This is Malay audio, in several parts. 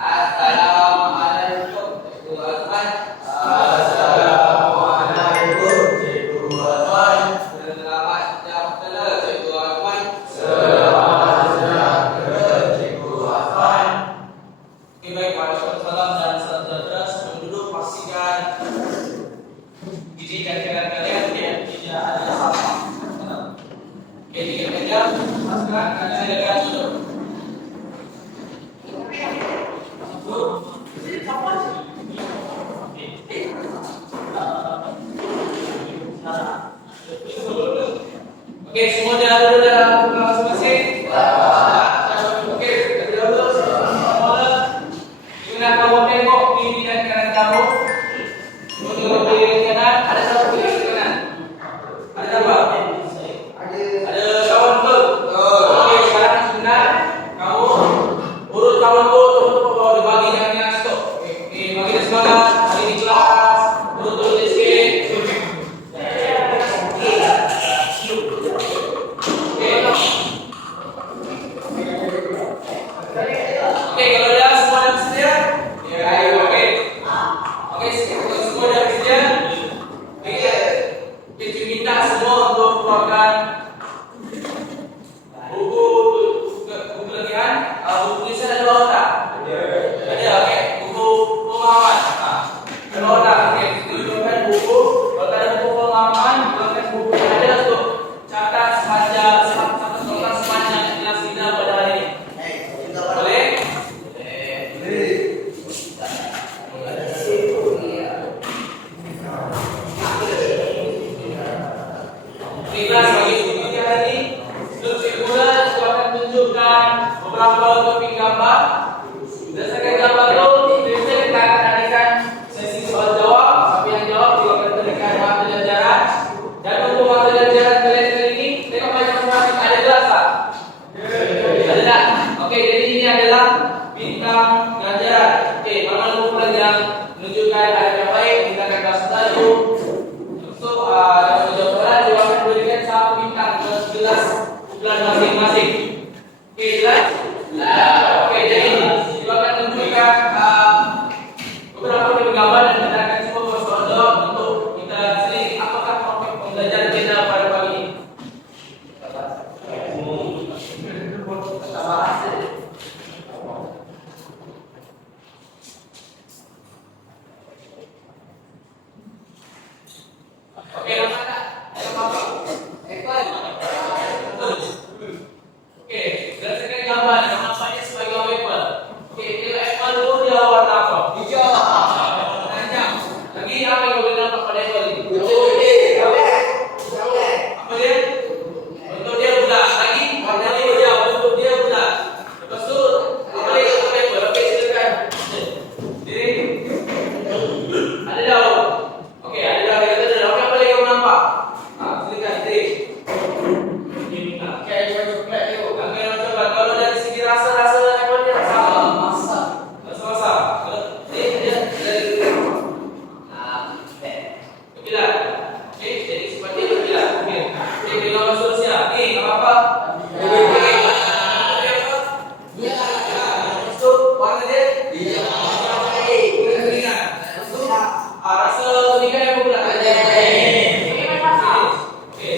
Assalamualaikum, Cikgu Azman. Assalamualaikum, Cikgu Azman. Selamat sejahtera, Cikgu Azman. Selamat sejahtera, Cikgu Azman. Oke, baik, waalaikumsalam dan salam sejahtera. Sebelum duduk, pastikan gigi dan tangan kalian tidak ada salah. Oke, tiga meja, pastikan kalian ada duduk. Oke, semua dah duduk dalam tempat masing-masing. Oke, terlebih dahulu semua gunakan tembok kiri dan kanan kamu. Untuk kiri kanan, ada satu kiri kanan. Ada berapa? Ada kawan betul. Oke, sekarang sebentar kamu urut kawanku untuk dibagi yang stok. Oke, bagi dia semangat hari di kelas. Urut sikit. Oke, kalau dah semua dah bersedia, ya, ayo, oke. Oke, kalau semua dah bersedia, kita minta semua untuk keluarkan buku latihan, buku tulisan ada bawah tak? Ada, oke. Buku pemahaman. Kalau tak, oke, tunjukkan buku. Kalau tak ada buku pemahaman, tunjukkan buku yang ada untuk catat sepanjang kelas kita pada hari ini. Boleh? Kelas bagi buku hari ini, sebelum cikgu akan tunjukkan beberapa topik gambar. Berdasarkan gambar itu, biasa kita akan adakan sesi soal jawab. Siapa yang jawab juga akan berikan waktu dan jarak. Dan untuk waktu dan jarak kalian kali ini, tengok masing-masing ada gelas tak? Ada tak? Oke, jadi ini adalah bintang ganjaran. Oke, mana buku pelajar menunjukkan ada yang baik, bintang kelas 1. Untuk yang menjawab juga akan berikan satu bintang ke gelas ukuran masing-masing. Oke, jelas? Oke, jadi juga akan menunjukkan beberapa topik gambar dan kita akan coba bersoal jawab untuk kita sendiri apakah topik pembelajaran kita pada pagi ini. Oke, nama tak? Apa? Ekor. Oke, berdasarkan gambar namanya sebagai apel. Oke, kalau apel itu dia warna apa? Hijau. Panjang. Lagi apa yang boleh nampak pada apel ini? Apa dia? Bentuk dia bulat. Lagi warna hijau. Bentuk dia bulat. Lepas tu apa lagi pada apel? Oke, silakan. Jadi ada daun. Oke, ada daun. Kita ada daun. Apa lagi kamu nampak? Silakan. Jadi oke, coklat tu. Oke, coba kalau dari segi rasa apel dia rasa apa? Masak. Rasa. Kalau dia dari berkilat. Oke, jadi seperti itu berkilat. Oke, dengan solusinya. Ni, apa? Warna dia? Hijau. Rasa ikan yang bulat. Oke,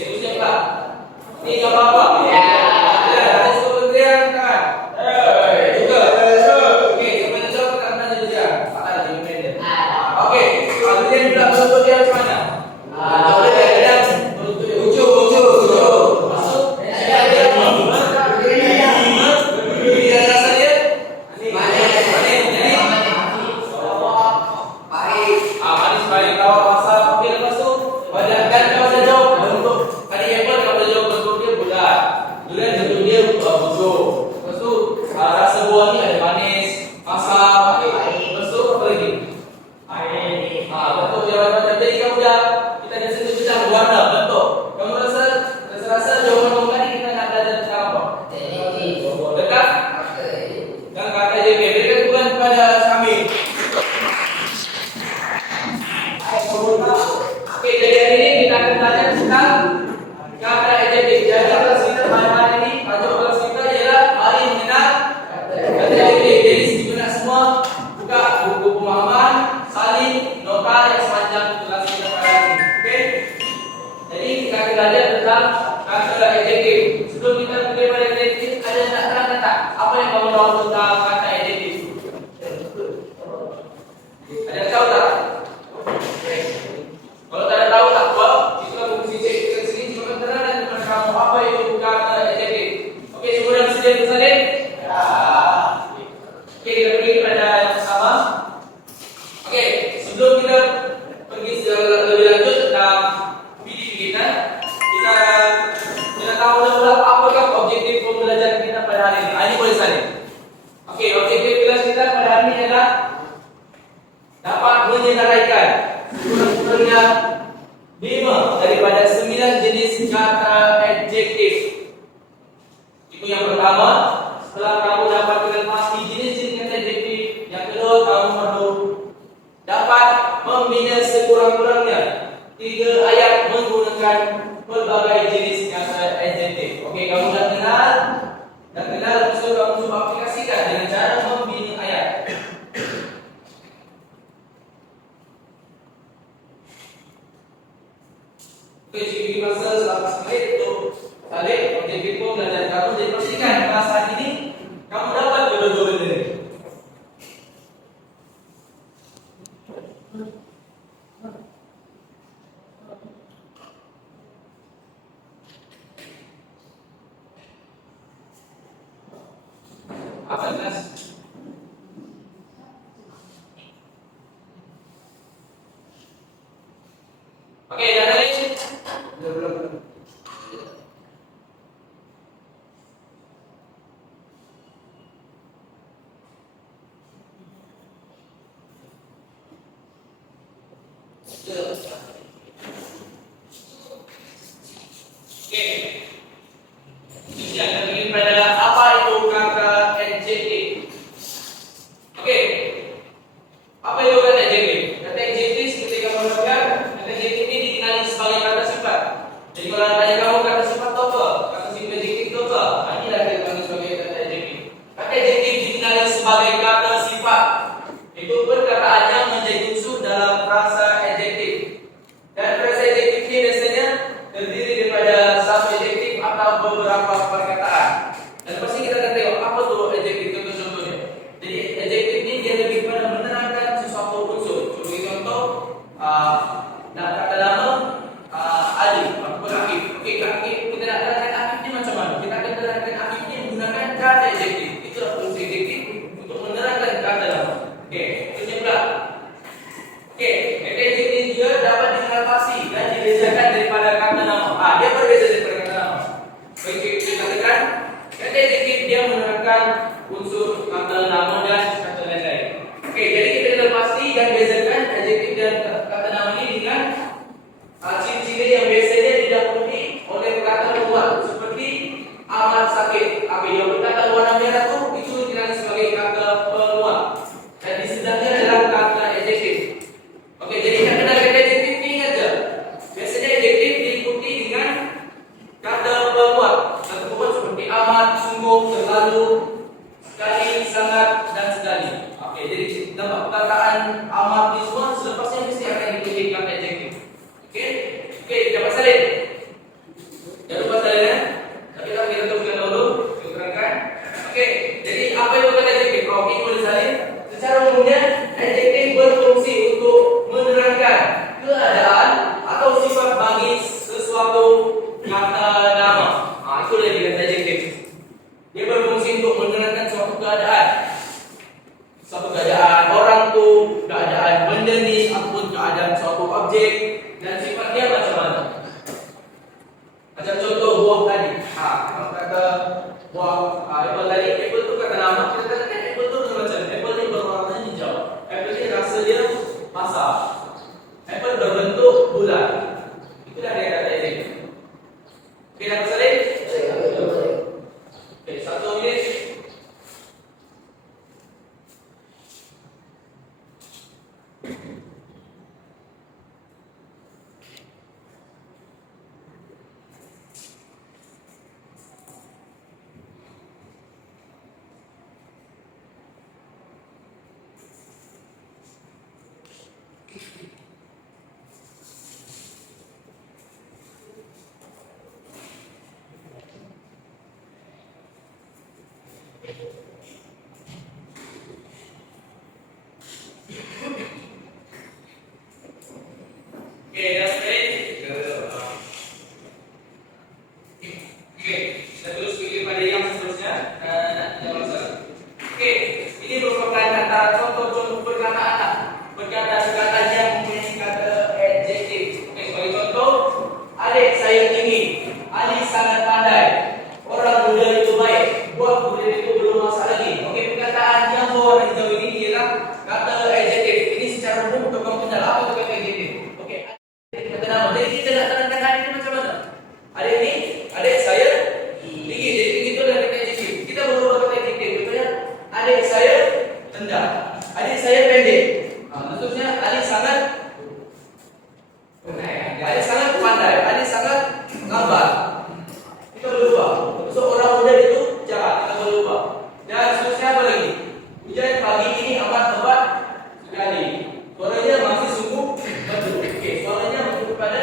belajar tentang kata adjektif. Sebelum kita pergi pada adjektif, ada nak terangkan tak? Apa yang kamu tahu tentang kata adjektif? Ada yang tahu tak? Kalau tak ada tahu tak apa, kita fungsi cek kat sini cuma terangkan kepada kamu apa itu kata adjektif. Okey, semua dah bersedia bersalin? Ya. Okey, kita pergi kepada yang pertama. Okey, sebelum kita pergi lebih lanjut tentang video kita, kita tahu dahulu apakah objektif pembelajaran kita pada hari ini. Ini boleh salin. Okey, objektif kelas kita pada hari ini adalah dapat menyenaraikan kurang-kurangnya 5 daripada 9 jenis kata adjektif. Itu yang pertama. Setelah kamu dapat mengenal pasti jenis-jenis kata adjektif, yang kedua kamu perlu dapat membina sekurang-kurangnya 3 ayat menggunakan pelbagai jenis kata adjektif. Okey, kamu dah kenal, so kamu cuba aplikasikan dengan cara membina ayat. Okey, jadi masa selama semenit untuk salin objektif pun belajar kamu. Jadi pastikan masa ini kamu dapat berdua benda ni. Apa jelas? Okey, dah lain? Belum. Okey. Kita akan pergi pada apa itu kata adjektif. Okey. Apa itu kata adjektif? Kata adjektif seperti kamu katakan, kata adjektif ini dikenali sebagai kata sifat. Jadi kalau tanya kamu kata sifat itu apa? Kata sifat adjektif itu apa? Inilah yang dikenali sebagai kata adjektif. Kata adjektif dikenali sebagai kata sifat. Itu perkataan yang menjadi unsur dalam frasa adjektif. Dan frasa adjektif ini biasanya terdiri daripada satu adjektif atau beberapa perkataan. Dan pasti kita akan tengok apa tu adjektif contoh-contohnya. Jadi adjektif ini dia lebih kepada menerangkan sesuatu unsur. Sebagai contoh, nak kata nama Ali, berakhir. Okey, berakhir saya tinggi. Ali sangat pandai. Orang muda itu baik. Buat muda itu belum masak lagi. Okey, perkataan yang berwarna hijau ini ialah kata adjektif. Ini secara umum tukang kenal apa itu kata adjektif. Okey, kata nama. Jadi kita nak terangkan hari ini macam mana? Adik ni, adik saya tinggi. Jadi itu adalah kata adjektif. Kita berubah kata adjektif. Contohnya, adik saya rendah. Adik saya pendek. Maksudnya adik sangat pandai, adik sangat lambat. Kita berubah. So orang muda itu jahat, kita berubah. Dan seterusnya apa lagi? Hujan pagi ini amat lebat sekali. Suaranya masih sungguh merdu. Okey, suaranya menunjuk pada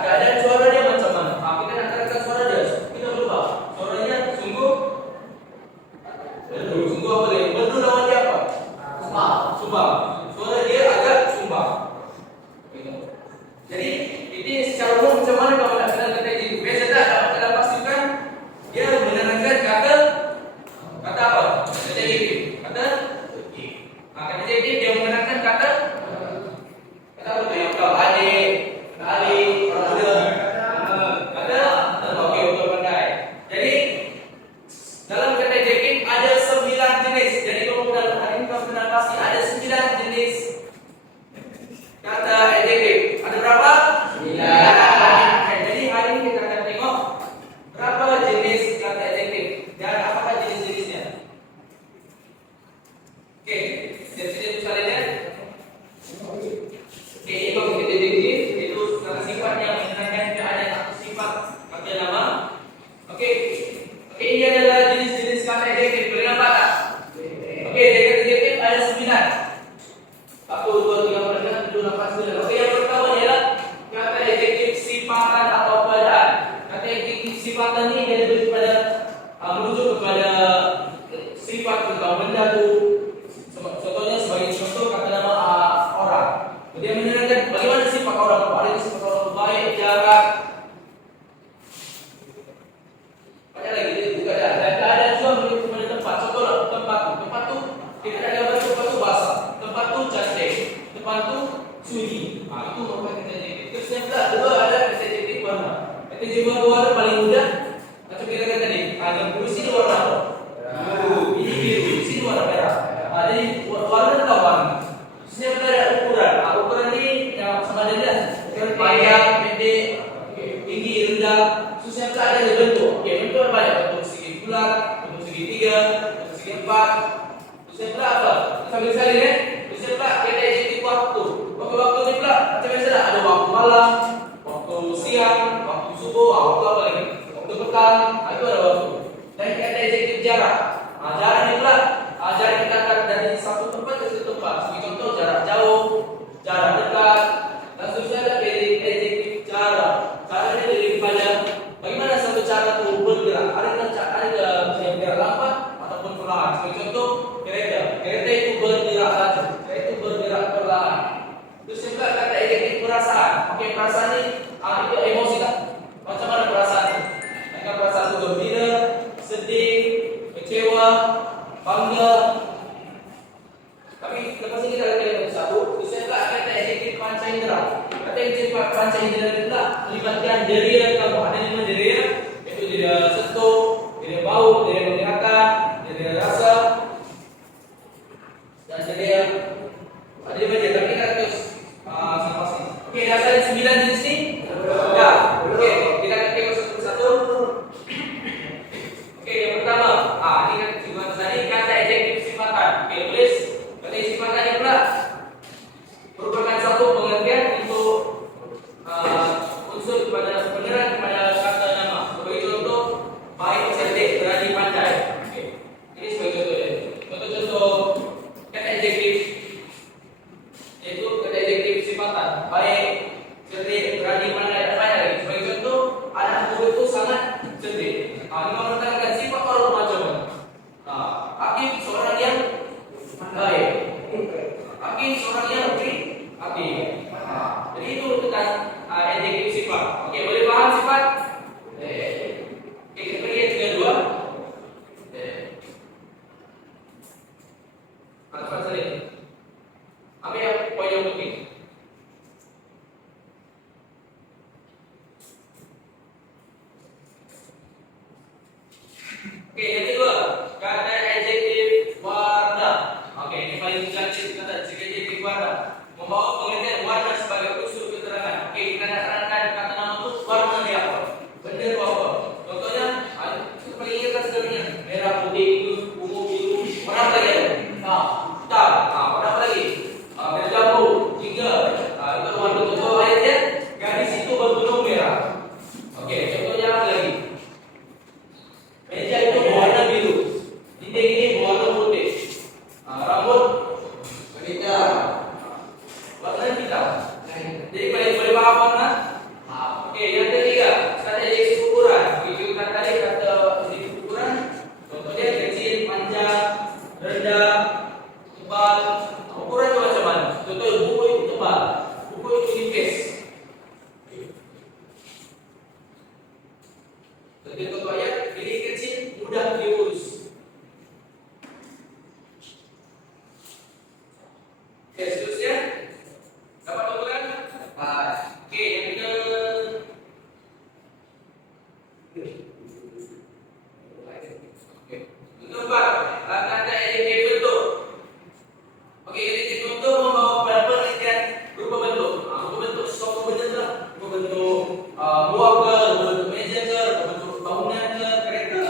keadaan suara dia macam mana? Kita nak terangkan suara dia. Kita berubah. Suaranya sungguh merdu. Sungguh apa lagi? Merdu lawan dia apa? Sumbang. Suara dia agak sumbang. Jadi ini secara umum macam mana kalau nak kenal kata adjektif? Biasa tak dapat pastikan dia menerangkan kata apa? Kata adjektif. Kata adjektif dia menerangkan kata apa tu? Yang kau adik, muda, kata okey, betul pandai. Jadi dalam kata adjektif ada 9 jenis. Jadi kalau dalam hari ini kau kenal pasti ada 9 jenis kata adjektif. Ada berapa? 9. Jadi hari ini kita akan tengok berapa jenis kata adjektif dan apakah jenis-jenisnya. Okey, siap-siap sekalian. Okey, ini bagi kata adjektif itu kata sifat yang menerangkan keadaan atau sifat kata nama. Okey, ini adalah jenis-jenis kata adjektif. Boleh nampak tak? Okey, kata adjektif ada 9. 1, 2, 3, 4, 5, 6, 7, 8, 9. Okey, yang pertama ialah kata adjektif sifatan atau keadaan. Kata adjektif sifatan ni dia lebih kepada merujuk kepada sifat tentang benda tu. Contohnya sebagai contoh kata nama orang. Dia menerangkan bagaimana sifat orang. Ada sifat orang baik, jarak. Banyak lagi dia juga ada. Dan keadaan juga merujuk kepada tempat. Contohlah tempat tu kita ada gambar tempat tu basah. Tempat tu cantik. Tempat tu sunyi. Itu merupakan kata adjektif. Terus yang kedua ada kata adjektif warna. Kata adjektif warna paling mudah. Macam kita kata tadi. Yang biru sini warna apa? Biru. Ini biru. Sini warna merah. Jadi warna atau warna. Terus yang kedua ada ukuran. Ukuran ni sama ada dia. Ukuran panjang, pendek, tinggi, rendah. Terus yang kedua ada bentuk. Okey, bentuk ada banyak. Bentuk segi bulat, bentuk segitiga, bentuk segi empat. Terus yang kedua apa? Sambil sekali ni. Terus yang kedua kata adjektif waktu. Waktu ni pula macam biasa lah. Ada waktu malam, waktu siang, waktu subuh, waktu apa lagi? Waktu petang, itu ada waktu. Dan kata adjektif jarak. Jarak ni pula jarak kita akan dari satu tempat ke satu tempat. Sebagai contoh jarak jauh, jarak dekat. Dan seterusnya ada adjektif cara. Cara ni dari kepada bagaimana satu cara tu bergerak. Ada yang bergerak lambat ataupun perlahan. Sebagai contoh kereta. Kereta itu bergerak laju. Kereta itu bergerak perlahan. Terus juga kata adjektif perasaan. Okey, perasaan ni itu emosi tak? Macam mana perasaan ni? Adakah perasaan itu gembira, sedih, kecewa, bangga? Tapi lepas ini kita akan lihat satu. Terus juga kata adjektif panca indera. Kata adjektif panca indera itu pula melibatkan deria kamu. Ada 5 deria, iaitu deria sentuh, deria bau, deria penglihatan, deria rasa, dan deria ada 5 deria. Tapi kita terus sama-sama. Okey, dah ada 9 jenis ni? Dah. Okey, kita akan tengok satu persatu. Okey, yang pertama, ini kan cuma tadi kata adjektif sifatan. Okey, tulis kata sifatan ni pula merupakan satu pengertian untuk unsur kepada penerang kepada kata nama. Sebagai contoh, baik, cerdik, berani, pandai. Okey. Ini sebagai contoh dia. Contoh-contoh kata adjektif iaitu kata adjektif sifatan. Baik, cerdik, berani, pandai, dan banyak lagi. Sebagai contoh, anak muda itu sangat cerdik. Ini menerangkan sifat orang macam mana. Hakim seorang yang baik. Hakim seorang yang hakim. Jadi itu tentang adjektif sifat. Okey, boleh faham sifat? Okey, kita pergi yang kedua. Cepat sekali. Ambil poin yang penting. Oke, yang kedua, kata adjektif warna. Oke, ini paling cantik kata adjektif warna. Membawa pengertian warna sebagai unsur keterangan. Oke, kita nak terangkan kata nama itu warna dia apa? Benda itu apa? Contohnya, kita paling ingatkan sebenarnya merah, putih, ungu, biru. Warna apa lagi? Hitam. Warna apa lagi? Berjambu, jingga. Itu warna contoh ayatnya. Garis itu berbentuk merah. Oke, contohnya apa lagi? Meja itu berwarna biru. Dinding ini berwarna putih. Rambut Hitam. warna hitam. Jadi boleh paham warna? Oke, yang ketiga, kata adjektif ukuran. Begitu kan tadi kata adjektif ukuran. Contohnya kecil, panjang, rendah, tebal. Ukuran itu macam mana? Contoh buku itu tebal, buku itu tipis. Jadi contoh ayat, ini kecil, mudah diurus. Oke, seterusnya dapat ukuran? Dapat. Oke, yang ke keempat, kata adjektif bentuk. Oke, adjektif bentuk membawa pada pengertian rupa bentuk. Rupa bentuk suatu benda lah. Rupa bentuk buah ke, rupa bentuk meja ke, rupa bentuk bangunan ke, kereta.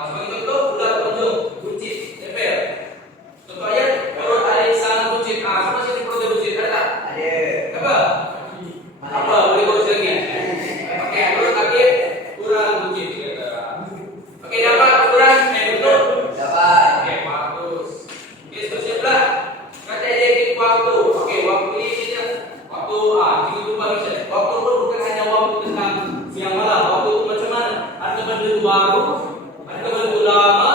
Sebagai contoh, bulat, lonjong, buncit, tempel. Contoh ayat, perut ada sang buncit. Semua sini perut ada buncit, ada tak? Ada. Apa? Apa? Boleh kau ulang lagi? Okey, perut kaki kurang buncit. Okey, dapat ukuran bentuk? Dapat. Okey, bagus. Okey, seterusnya pula kata adjektif waktu. Okey, waktu ini dia waktu 3 misalnya. Waktu pun bukan hanya waktu tentang siang malam. Waktu itu macam mana? Ada bentuk baru, ada bentuk lama,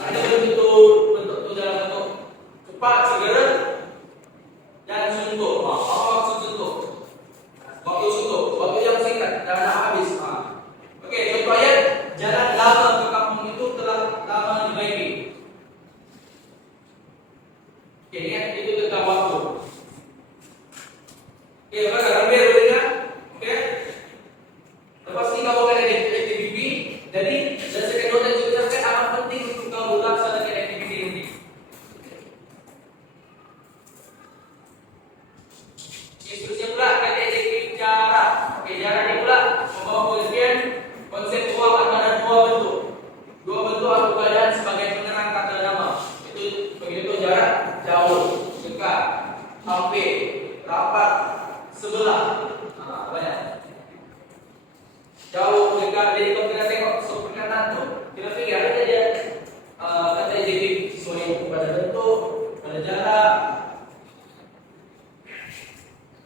ada bentuk dalam bentuk cepat, segera dan sungguh. Apa maksud sungguh? Waktu sungguh, waktu yang singkat dan nak habis. Okey, contoh ayat, jalan lama ke kampung itu telah lama dibaiki. Okey, ingat itu tentang waktu. Okey, apa gambar boleh tak? Okey. Lepas ni kau akan ada aktiviti. Jadi, berdasarkan nota yang saya jelaskan amat penting untuk kau laksanakan aktiviti ini. Seterusnya pula kata adjektif jarak. Okey, jarak ini pula membawa pengertian konsep ruang antara dua bentuk. Dua bentuk atau keadaan sebagai penerang kata nama. Itu begitu jarak, jauh, dekat, hampir, rapat, sebelah. Banyak. Jauh, dekat. Jadi kalau kita tengok perkataan tu, kita fikir ada dia kata adjektif sesuai pada bentuk, pada jarak.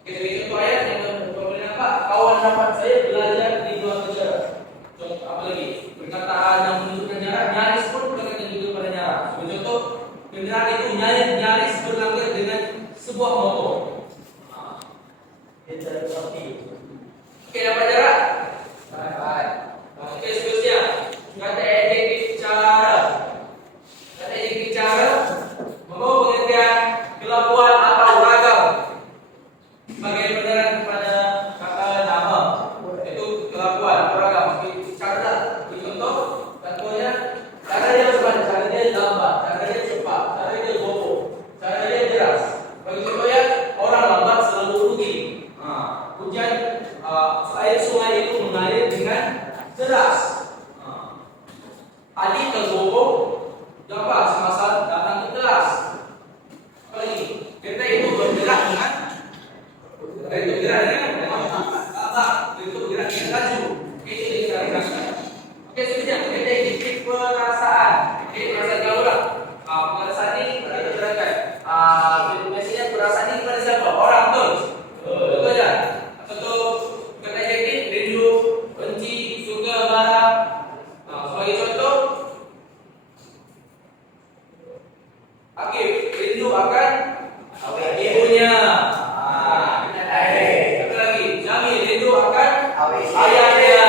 Kita bikin contoh ayat yang boleh nampak. Kawan rapat saya belajar di luar negara. Contoh apa lagi? Perkataan yang menunjukkan jarak, nyaris pun berkaitan juga pada jarak. Contoh, kendaraan itu nyaris berlanggar dengan sebuah motor. Dia jarak berapa? Okey, dapat jarak? Dapat. Okey, seterusnya kata adjektif cara. Kata adjektif cara membawa pengertian kelakuan atau ragam sebagai penerang kepada kata nama. Itu kelakuan atau ragam. Cara contoh, contohnya cara dia macam mana? Cara dia lambat, cara dia cepat, cara dia gopoh, cara dia deras. Bagi contohnya, orang lambat selalu rugi. Hujan air sungai itu mengalir dengan deras. Adik tergopoh, dapat semasa datang ke kelas. Apa lagi? Kereta itu bergerak dengan itu bergerak dengan laju. Itu dikatakan. Okey, seterusnya kita adjektif perasaan. Okey, perasaan kau lah. Perasaan ini kita terangkan. Biasanya perasaan ini kepada siapa? Orang betul. Betul tak? Atau kata adjektif rindu, benci, suka, marah. Sebagai contoh, Akif rindu akan ibunya. Apa lagi? Jamil rindu akan ayahnya.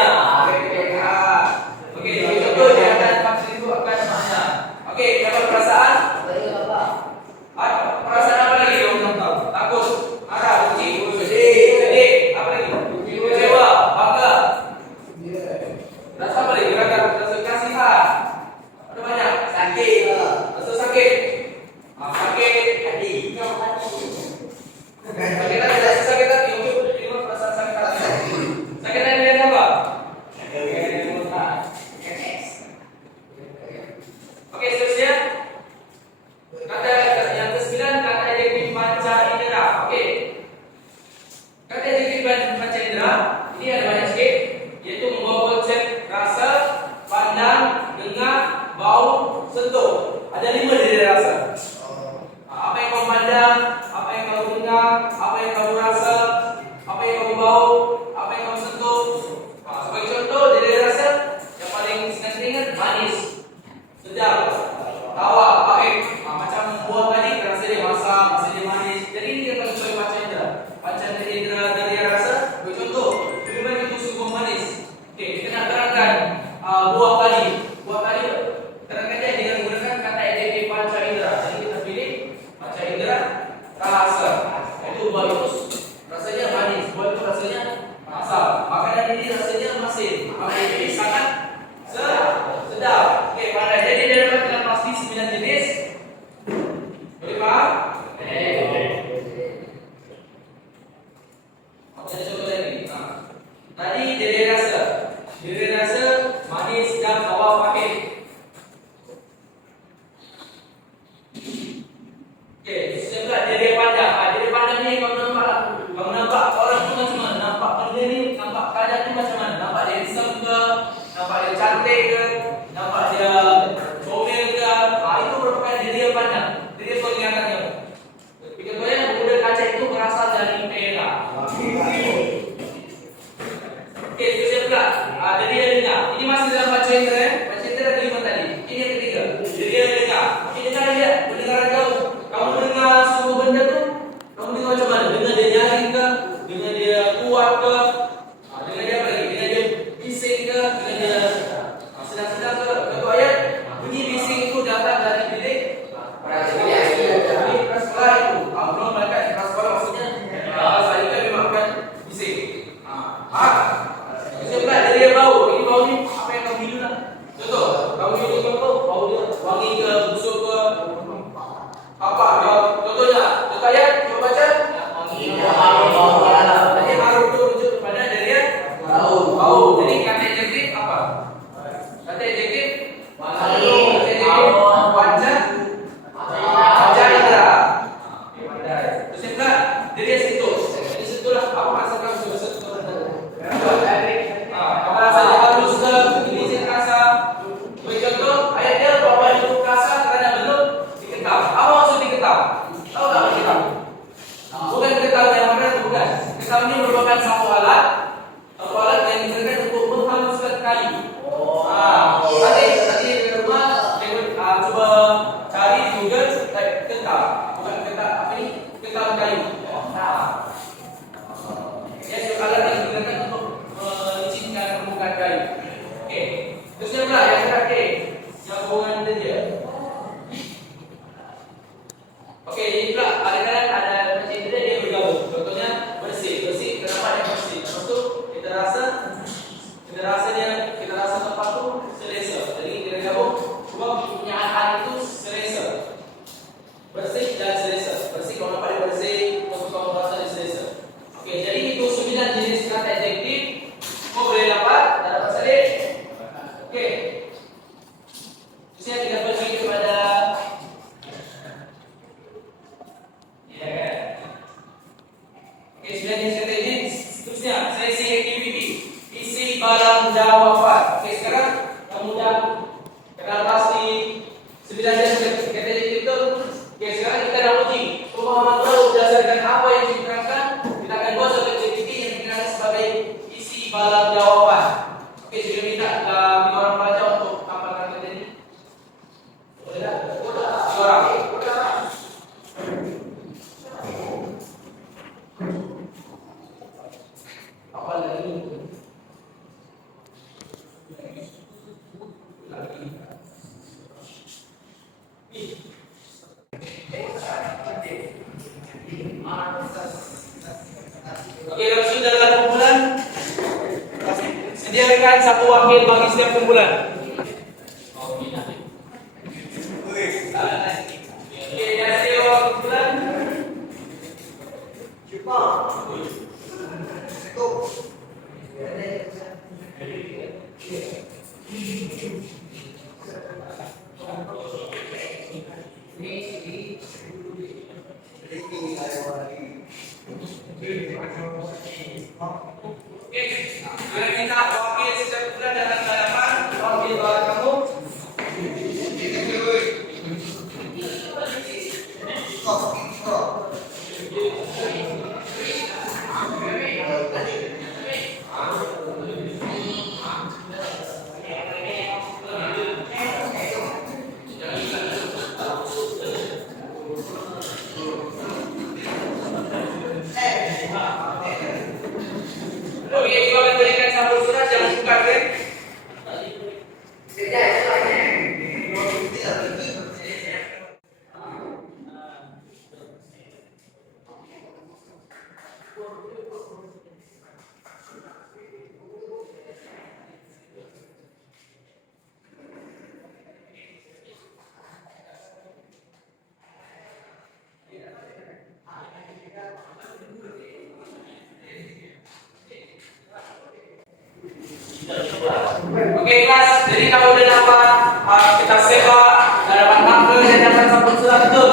Okey, contoh dia akan maksud rindu akan makna. Okey, dapat perasaan? Perasaan apa lagi orang tahu? Takut, marah, benci, sedih. Apa lagi? Kecewa, bangga. Rasa apa lagi? Rasa kasihan. ini ada banyak sikit, yaitu membawa konsep rasa, pandang, dengar, bau, sentuh. Ada 5 dari rasa. Apa yang kau pandang, apa yang kau dengar, apa yang kau rasa, apa yang kau bau, apa yang kau sentuh. Sebagai contoh dari rasa yang paling senang ingat, manis, sedap, tawa, pahit. Macam buah tadi rasa dia masam, rasa dia manis. Jadi ini dia sebagai panca indera. Panca indera dari rasa. Sebagai contoh, minuman itu sungguh manis. Okey, kita nak terangkan buah tadi. Buah tadi terangkan dia dengan menggunakan kata adjektif panca indera. Jadi kita pilih panca indera rasa. Itu buah itu rasanya manis, buah itu rasanya masam. Makanan ini rasanya masin. Makanan ini sangat sedap. Okey, pandai. Jadi dia dapat kita pasti 9 jenis. Boleh faham? Ada contoh lagi. Tadi dari rasa. Dari rasa manis dan bawang pahit. Okey, sebelah dari pandang. Dari pandang ni kamu nampak. Kamu nampak orang tu macam mana? Nampak benda ni, nampak keadaan tu macam mana? Nampak dia handsome ke? Nampak dia cantik ke? Nampak dia comel ke? Itu merupakan diri yang pandang. Diri penglihatannya. Ketika kau yang menggunakan kaca itu berasal dari pera. Okey, terusnya pula. Diri yang dengar. Ini masih dalam baca indera. Baca indera ada 5 tadi. Ini yang ketiga. Diri yang dengar. Okey, dengar dia. Pendengaran kau. Kamu mendengar semua benda tu. Kamu dengar macam mana? Dengar dia nyaring ke? Dengar dia kuat ke? Dengar dia apa lagi? Dengar dia bising ke? Dengar dia sedang-sedang ke? Contoh ayat. Bunyi bising itu datang dari bilik prasekolah itu. Belum malaikat prasekolah maksudnya. Saya kan memang akan bising. Sebab dari dia bau. Ini bau ni apa yang kamu hidup lah. Contoh, kamu hidup contoh bau dia wangi ke, busuk ke, apa? Contohnya, contoh ayat coba baca. Jadi harum itu rujuk kepada dari dia bau. Jadi kata adjektif apa? Kata adjektif panca indera. Terus yang pula dari dia sentuh. Jadi sentuhlah apa maksud kamu sudah sentuh? Apa rasanya halus ke? Ini jenis rasa. Bagi contoh, ayat dia bahawa itu rasa kerana belum diketap. Apa maksud diketap? Tahu tak diketap? Bukan diketap yang mana, bukan. Ketap ini merupakan satu alat yang digunakan untuk menghaluskan kayu. Tadi di rumah cuba cari di Google ketap. Bukan ketap apa ni? Ketap kayu. Ya, satu alat yang digunakan untuk melicinkan permukaan kayu. Okey. Terusnya pula yang terakhir, yang hubungan dia. Okey, ini pula kadang-kadang ada macam ini dia bergabung. Contohnya bersih. Bersih kenapa dia bersih? Lepas tu kita rasa tempat tu selesa. Jadi kita gabung sebab kepunyaan itu selesa. Bersih dan selesa. Bersih kalau nampak dia bersih, kalau rasa dia selesa. Okey, jadi itu 9 jenis kata adjektif. Kau boleh dapat, tak dapat salin. Okey. Terusnya kita pergi kepada okey, 9 jenis kata adjektif. Terusnya sesi aktiviti. Isi barang jawapan. Okey, sekarang kamu dah kenal pasti 9 jenis kata adjektif itu. Okey, sekarang kita dah uji pemahaman baru berdasarkan apa yang diterangkan. Kita akan buat satu aktiviti yang dikenal sebagai isi barang jawapan. Okey, saya minta 5 orang pelajar untuk hafalkan kata ini. Boleh tak? Boleh. 5 orang. Hafal lagi. Okey, kalau sudah dalam kumpulan, sediakan satu wakil bagi setiap kumpulan. Okey, dah siap kumpulan. Okey, Gue minta wakil setiap bulan datang ke hadapan, wakil bawah kamu. Oke, juga akan berikan sampul surat, jangan suka deh. Oke kelas, jadi kamu udah dapat kita sewa dapat tampil dan dapat sampul surat itu.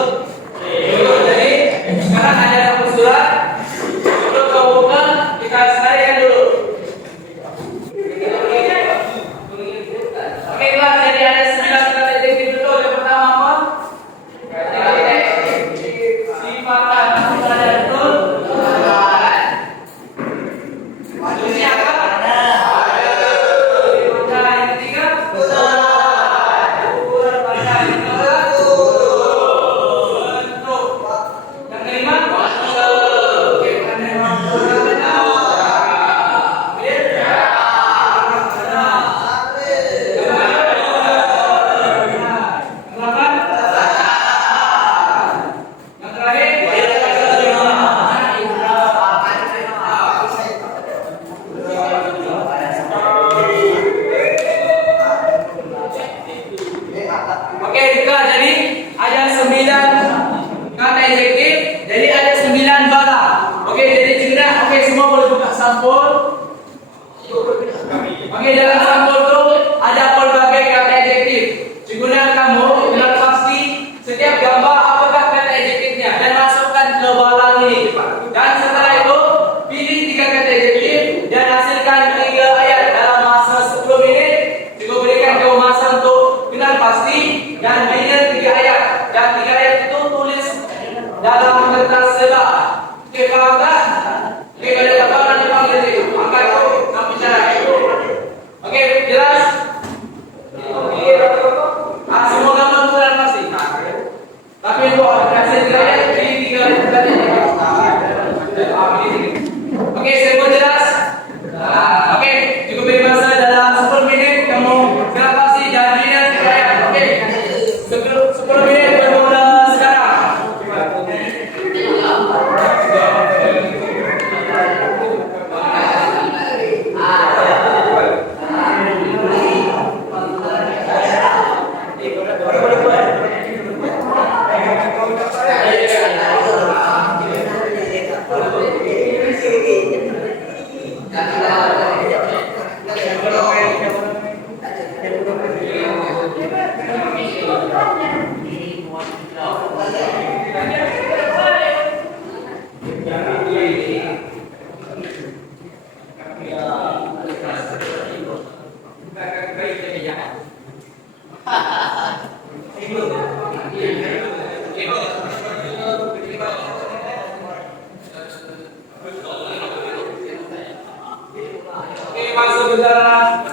Jadi sekarang ada sampul surat. Sebelum kamu buka, kita selesaikan dulu. Oke kelas, jadi ada 9 surat detektif dulu. Yang pertama apa? Sifatan ada betul. Oke juga, jadi ada 9 kata adjektif, jadi ada 9 bala. Oke, jadi juga, oke semua boleh buka sampul. Oke, dalam sampul itu ada berbagai kata adjektif. Juga kamu benar pasti setiap gambar apakah kata adjektifnya dan masukkan ke balang ini. Dan setelah itu pilih 3 kata adjektif dan hasilkan 3 ayat dalam masa 10 menit. Juga berikan kamu masa untuk benar pasti dan berikan 3 ayat, dan 3 ayat itu tulis dalam kertas sebelah. Oke, paham tak? Oke, kalau tak paham nanti panggil itu. Angkat itu, nak bicara. Oke, jelas? Semua gambar benar pasti. Tapi untuk hasil 3 ayat, pilih 3 ayat. Oke, semua jelas? Oke, cukup beri masa dalam 10 menit kamu benar pasti dan berikan 3 ayat. Oke. 10 menit bermula sekarang. Oke, masuk ke dalam.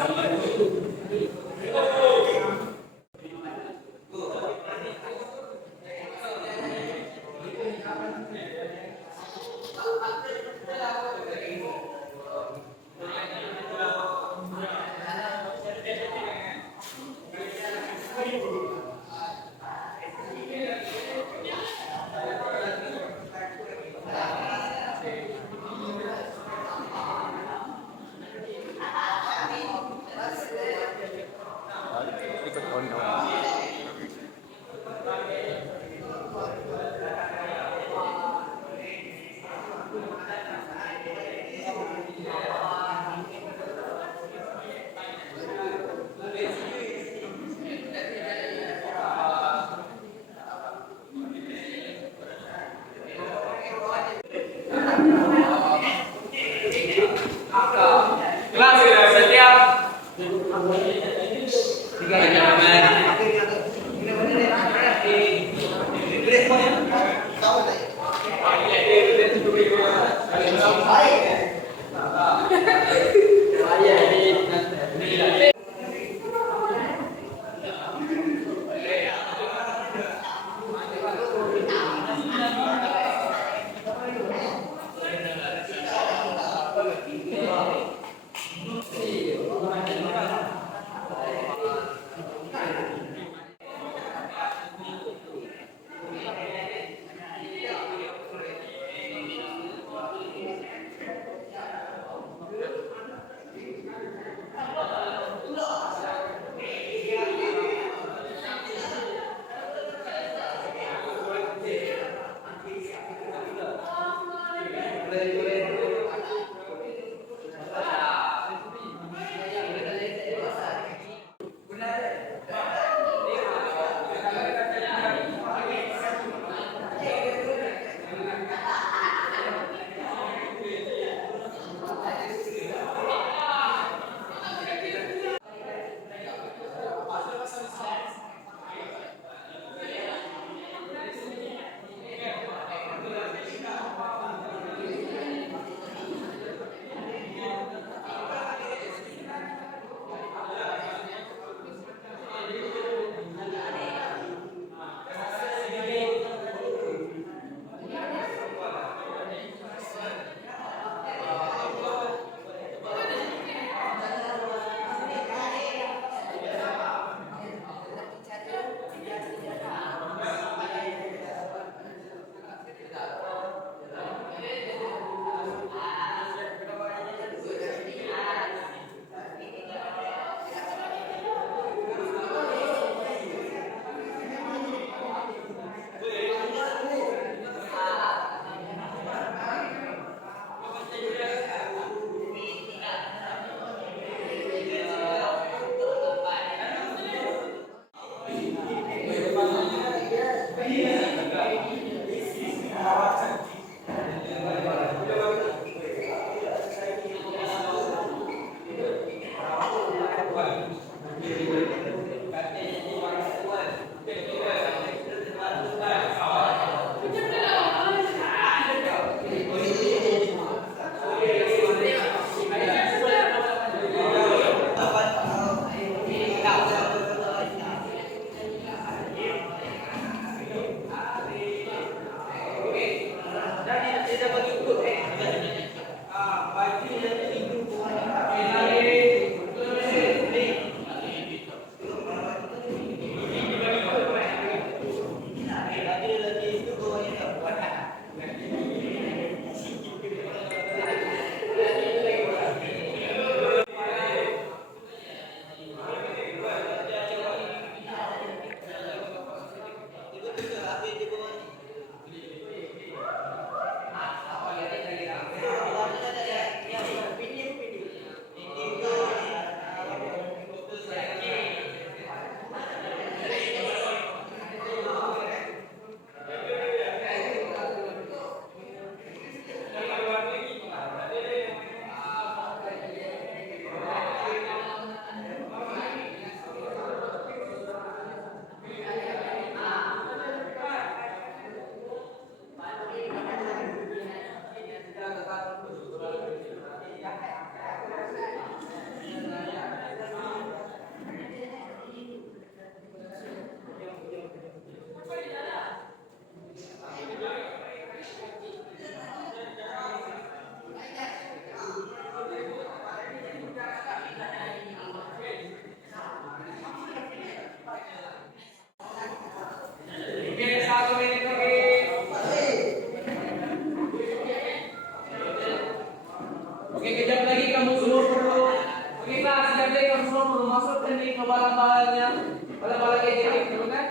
Oke, kejap lagi kamu semua perlu. Oke, kelas, kejap lagi kamu semua perlu masuk teknik ke bala-balanya. Bala-bala kayak gini, betul kan?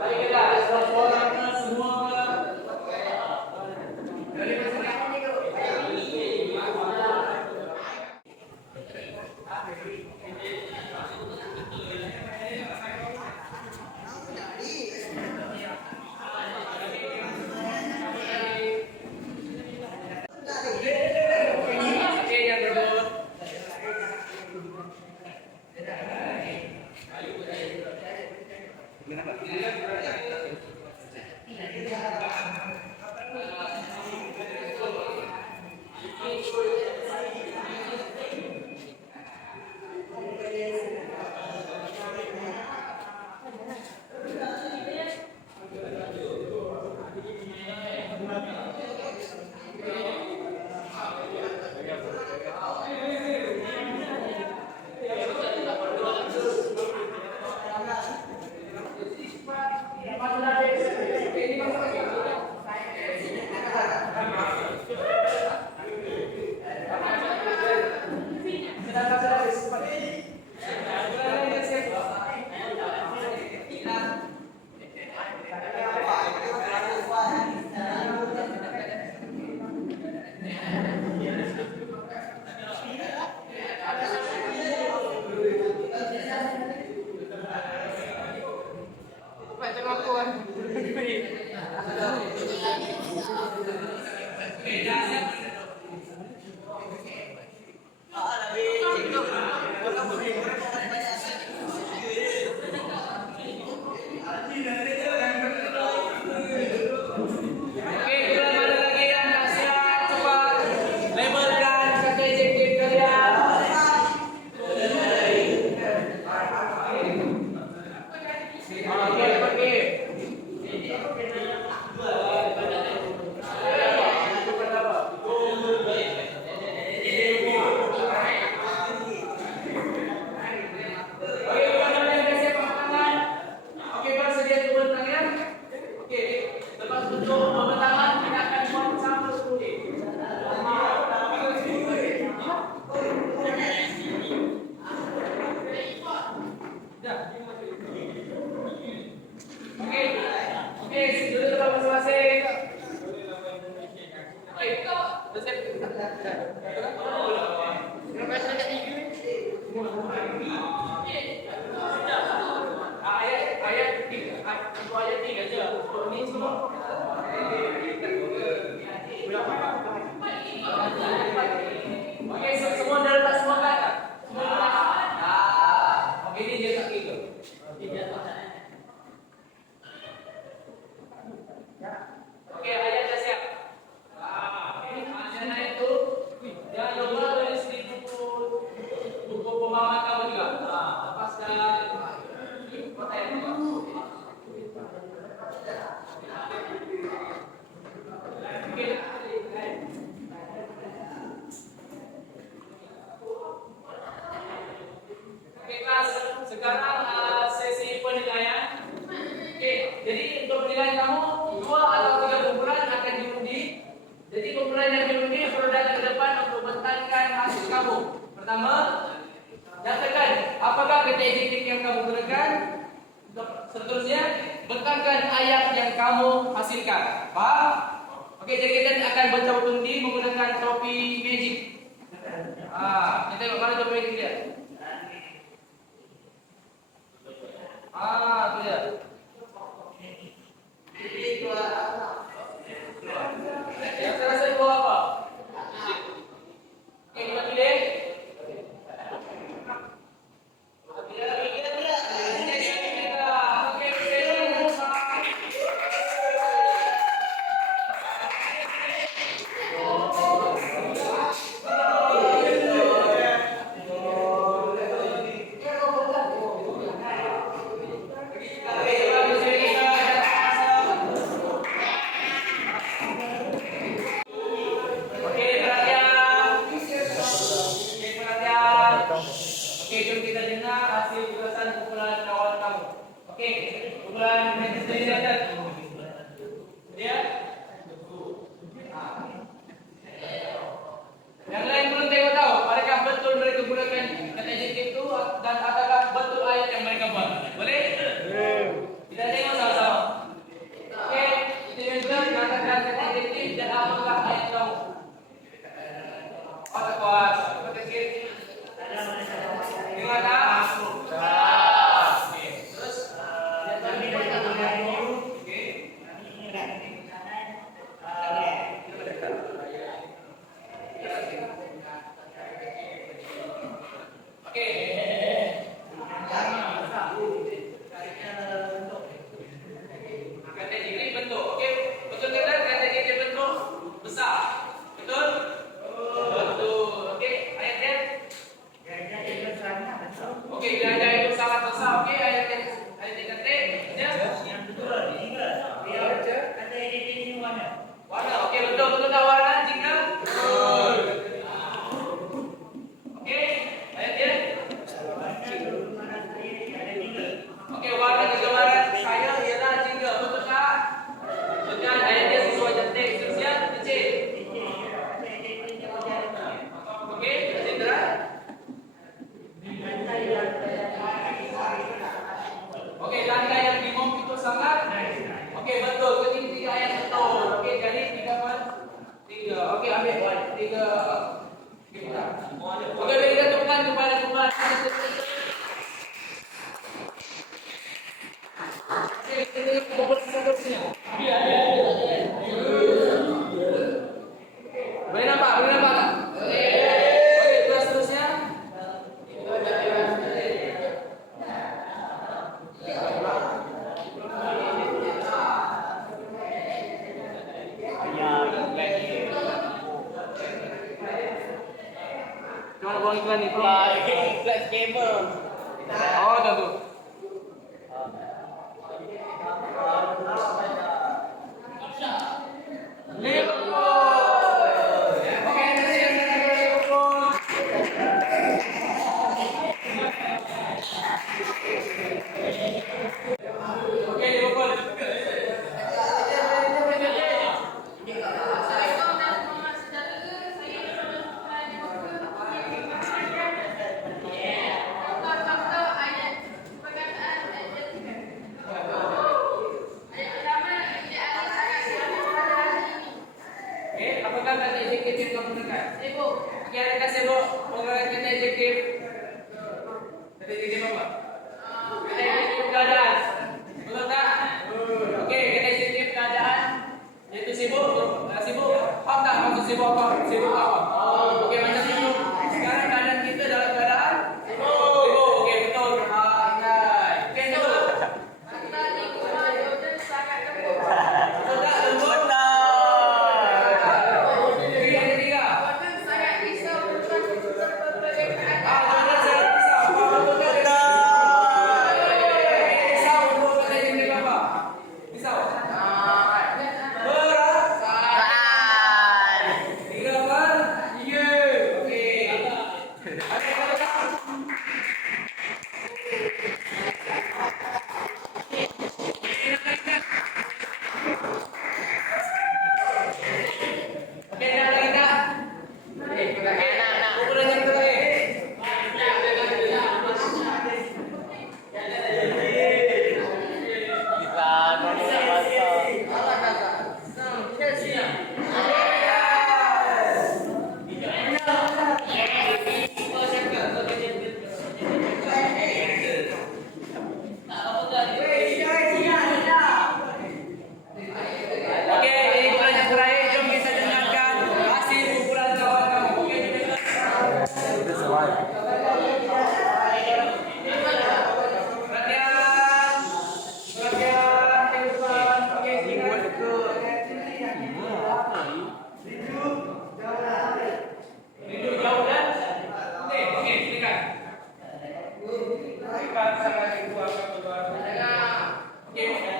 Baik, kita orangnya semua. Dari Oke, yang kedua. Ayat 3 aja. Ini semua. Oke, semua dalam semua kata. Semua kata. Oke, ini dia tak gitu. Oke, ayat dah siap. Macamnya itu jangan lupa tulis di buku pemahaman kamu juga. Lepaskan kota yang Oke, kelas. Sekarang sesi penilaian. Oke, jadi untuk penilaian kamu 2 atau 3 kumpulan akan diundi. Jadi kumpulan yang diundi perlu datang ke depan untuk menentukan hasil kamu. Pertama, nyatakan apakah kata identik yang kamu gunakan. Seterusnya, bentangkan ayat yang kamu hasilkan. Paham? Oke, jadi kita akan baca undi menggunakan topi magic. Kita tengok mana topi magic dia. Itu dia. Yang terasa itu apa? Oke, kita pilih. Oke, jom kita dengar hasil ulasan kumpulan kawan kamu. Oke, kumpulan netizen datang. Dia? Yang lain belum tengok tahu, adakah betul mereka gunakan kata adjektif itu dan adakah betul ayat yang mereka buat? Boleh? Kita tengok sama-sama. Oke, kita juga katakan kata adjektif dan apakah ayat kamu? Tak kuat. Okey. Gimana? Terus Oke. Kata jadi bentuk. Okey. Betul tidak kata jadi bentuk besar? Betul? Betul. Okey, ayat dia. Okey, gajah itu sangat besar. Okey, ayat dia kata dia. Yang betul jika dia kata ini warna. Warna. Okey, betul tak warna jika? Betul. Okey, ayat dia. Okey, warna kegemaran saya ialah jika. Betul tak? Betul. Ayat dia sesuai teks terusnya kecil. Okey, Cendra. Okey, lantai yang dimom itu sangat. Okey, betul. Ketiga ayat betul. Okey, jadi 3. Okey, ambil 3. Okey, kita temukan kepada kumpulan. Okey, kita kumpulan seterusnya. Boleh nampak? Boleh nampak tak? Okey, terus seterusnya. Cuma buang iklan itu. Iklan gamer. Oh, tentu. Liverpool. Okey, nanti yang Liverpool. Okey, Liverpool. Kata dia apa? Kata dia keadaan. Betul tak? Okey, kata dia keadaan. Iaitu sibuk. Sibuk. Faham tak maksud sibuk apa? Sibuk apa? Okey, macam sibuk. Sekarang keadaan kita dalam keadaan sibuk. Okey, betul. Ingat. Okey, betul. Betul tak? Lembut.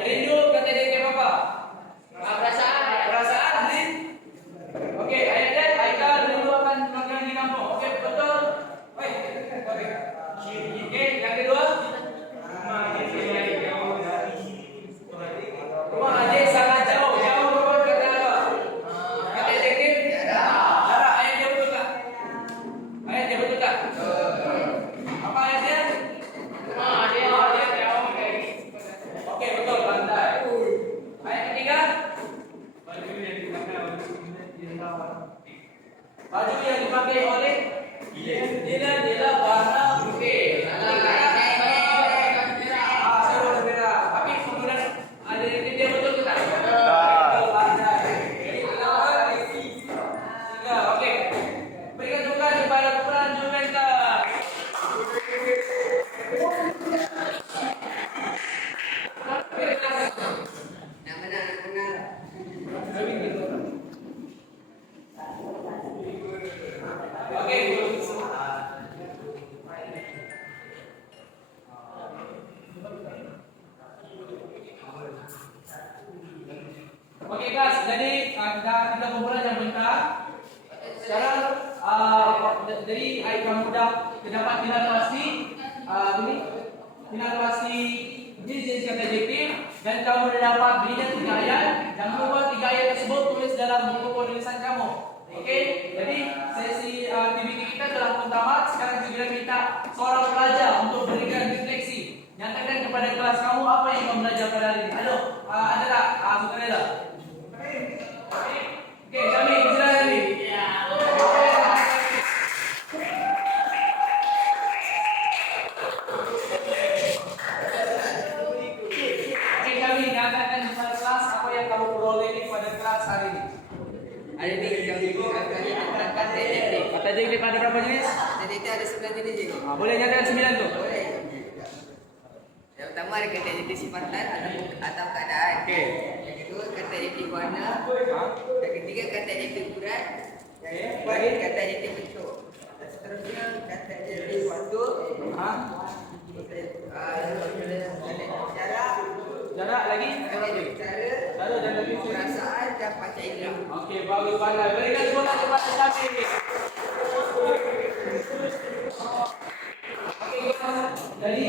Rindu kata dia apa? Perasaan ni. Okey, ayat Haikal rindu akan makan di kampung. Okey, betul. Okey, yang kedua. Rumah Adik sangat jauh. Jauh kata apa? Kata adjektif? Jarak. Ayat dia betul tak? Ayat dia betul tak? Apa ayat dia? Rumah dia jauh dari. Okey, betul. Pandai. Ayat ketiga. Baju yang dipakai oleh Dila warna putih. Sarung merah. Tapi penggunaan ada dia betul ke tak? Betul. Pandai. Okey. Berikan tepuk kepada peran Juventus. Okey guys, jadi kita kumpulan yang bentar. Sekarang jadi kamu dah dapat final pasti ini final pasti jenis kata adjektif dan kamu dah dapat berinya 3 ayat. Jangan lupa 3 ayat tersebut tulis dalam buku penulisan kamu. Okey, jadi sesi aktiviti kita telah pun tamat. Sekarang kita minta seorang pelajar untuk berikan refleksi. Nyatakan kepada kelas kamu apa yang kamu belajar pada hari ini. Halo, ada tak? Sukarela. Okey, kami silakan ni. Okey, kami nyatakan kepada kelas apa yang kamu peroleh pada kelas hari ini. Hari ini kami akan kata adjektif. Kata adjektif ada berapa jenis? Adjektif ada 9 jenis je. Boleh nyatakan 9 tu? Boleh. Yang pertama ada kata adjektif sifatan atau keadaan. Okey. Yang kedua kata adjektif warna. Yang ketiga kata adjektif ukuran. Yang Okey. keempat kata adjektif bentuk. Dan seterusnya kata adjektif waktu. Jarak lagi? Kata adjektif cara. Lalu dan lagi Perasaan dan panca indera. okey, bagus pandai. Berikan semua kepada kami. Okey, jadi